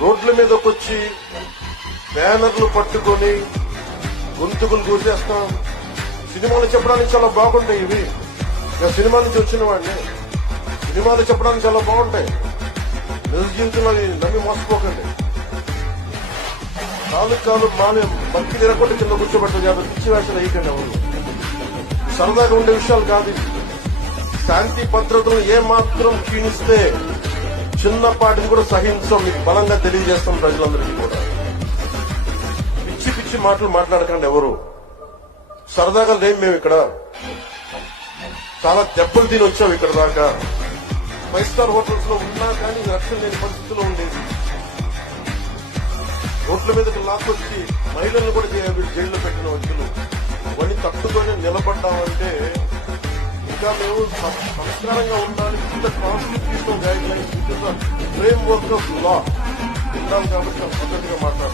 రోడ్ల మీదకి వచ్చి బ్యానర్లు పట్టుకొని గొంతుకులు కూసేస్తాం. సినిమాలు చెప్పడానికి చాలా బాగుంటాయి ఇవి. నేను సినిమా నుంచి వచ్చిన వాడిని. సినిమాలు చెప్పడానికి చాలా బాగుంటాయి. నిజ జీవితంలో నమ్మి మోసపోకండి. కాలు మానే బతికి తిరగొట్టి కింద కూర్చోబెట్టారు కాబట్టి పిచ్చి వేషాలు వేయకండి. ఎవరు సరదాగా ఉండే విషయాలు కాదు. శాంతి భద్రతలు ఏమాత్రం క్షీణిస్తే చిన్నపాటిని కూడా సహించం. మీకు బలంగా తెలియజేస్తాం ప్రజలందరికీ కూడా. పిచ్చి పిచ్చి మాటలు మాట్లాడకండి. ఎవరు సరదాగా లేం. మేము ఇక్కడ చాలా దెబ్బలు తిని వచ్చాం ఇక్కడ దాకా. 5 స్టార్ హోటల్స్ లో ఉన్నా కానీ రక్షణ లేని పరిస్థితిలో ఉండేది. రోడ్ల మీదకి లాక్కొచ్చి మహిళలను కూడా జైల్లో పెట్టిన వ్యక్తులు ఇవన్నీ తట్టుకొని నిలబడ్డామంటే ఇంకా మేము సంస్కారంగా ఉండాలి. ఇంత constitution guide lines frame work of law ఉన్నాం కాబట్టి పద్ధతిగా మాట్లాడాలి.